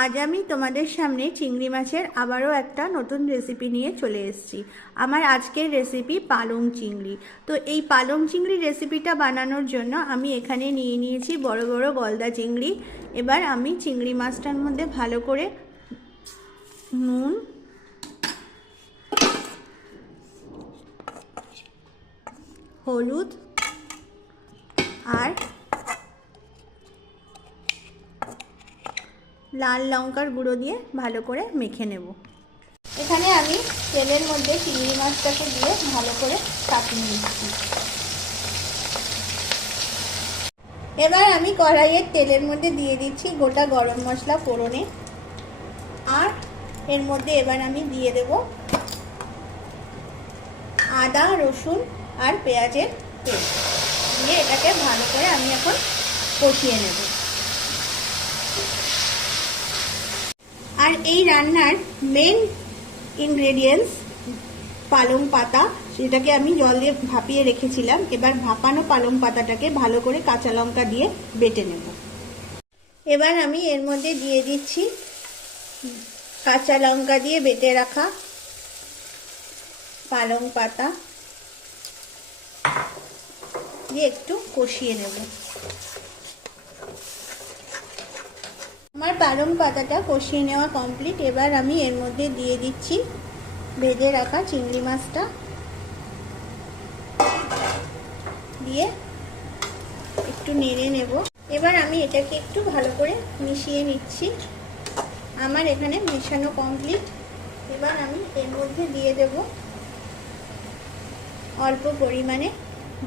আজ আমি তোমাদের সামনে চিংড়ি মাছের আবারও একটা নতুন রেসিপি নিয়ে চলে এসেছি। আমার আজকের রেসিপি পালং চিংড়ি। তো এই পালং চিংড়ি রেসিপিটা বানানোর জন্য আমি এখানে নিয়ে নিয়েছি বড় বড় গলদা চিংড়ি। এবার আমি চিংড়ি মাছটার মধ্যে ভালো করে নুন, হলুদ আর লাল লঙ্কার গুঁড়ো দিয়ে ভালো করে মেখে নেব। এখানে আমি তেলের মধ্যে চিংড়ি মাছটাকে দিয়ে ভালো করে কাটিয়ে নিচ্ছি। এবার আমি কড়াইয়ের তেলের মধ্যে দিয়ে দিচ্ছি গোটা গরম মশলা ফোড়নে। আর এর মধ্যে এবার আমি দিয়ে দেব আদা, রসুন আর পেঁয়াজের পেস্ট। দিয়ে এটাকে ভালো করে আমি এখন কষিয়ে নেব। আর এই রান্নার মেন ইনগ্রেডিয়েন্টস পালং পাতা, সেটাকে আমি জল দিয়ে ভাপিয়ে রেখেছিলাম। এবার ভাপানো পালং পাতাটাকে ভালো করে কাঁচা লঙ্কা দিয়ে বেটে নেব। এবার আমি এর মধ্যে দিয়ে দিচ্ছি কাঁচা লঙ্কা দিয়ে বেটে রাখা পালং পাতা। দিয়ে একটু কষিয়ে নেব। আমার পালং পাতাটা কষিয়ে নেওয়া কমপ্লিট এবার আমি এর মধ্যে দিয়ে দিচ্ছি ভেজে রাখা চিংড়ি মাছটা। দিয়ে একটু নেড়ে নেব। এবার আমি এটাকে একটু ভালো করে মিশিয়ে নিচ্ছি। আমার এখানে মেশানো কমপ্লিট এবার আমি এর মধ্যে দিয়ে দেব অল্প পরিমাণে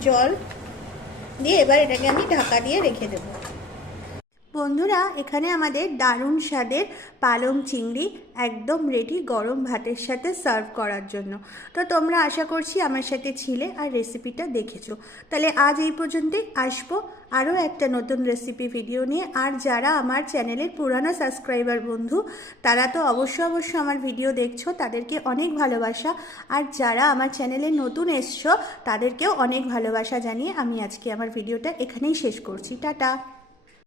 জল। দিয়ে এবার এটাকে আমি ঢাকা দিয়ে রেখে দেবো। বন্ধুরা, এখানে আমাদের দারুণ স্বাদের পালং চিংড়ি একদম রেডি গরম ভাতের সাথে সার্ভ করার জন্য। তো তোমরা আশা করছি আমার সাথে ছিলে আর রেসিপিটা দেখেছ। তাহলে আজ এই পর্যন্তই, আসব আরও একটা নতুন রেসিপি ভিডিও নিয়ে। আর যারা আমার চ্যানেলের পুরানো সাবস্ক্রাইবার বন্ধু, তারা তো অবশ্য অবশ্য আমার ভিডিও দেখছ, তাদেরকে অনেক ভালোবাসা। আর যারা আমার চ্যানেলে নতুন এসছো, তাদেরকেও অনেক ভালোবাসা জানিয়ে আমি আজকে আমার ভিডিওটা এখানেই শেষ করছি। টাটা!